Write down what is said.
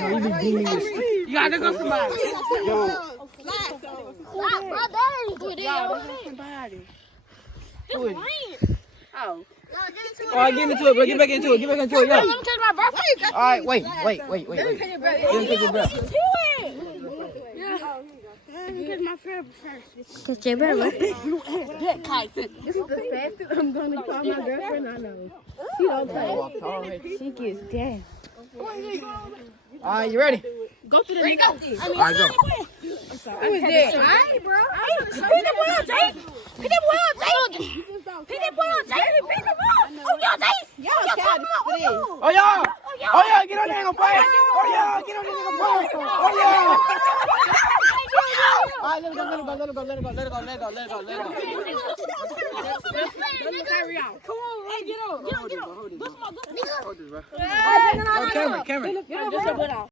You gotta go somebody. Oh. All right, get into it, bro. Get back into it. Get back into it, yo. Let me catch my breath. All right, wait. Let me catch your breath. Catch my breath first. Catch your breath. This is the fastest I'm gonna call my girlfriend. I know. She don't play. She gets down. All right, you ready? Go to the nigga. All right, go. Who is that? Alright, bro. Pick the ball, Jake. Pick the ball, Jake. Pick the ball, Jake. Pick the ball. Oh, y'all, Jake. Y'all, Oh, y'all. Oh, y'all, get on there and play. Oh, y'all, get on there and play. Oh, y'all. All right, let it go. Carry out. Come on, hey, get on. Get on. Cameron. Get on.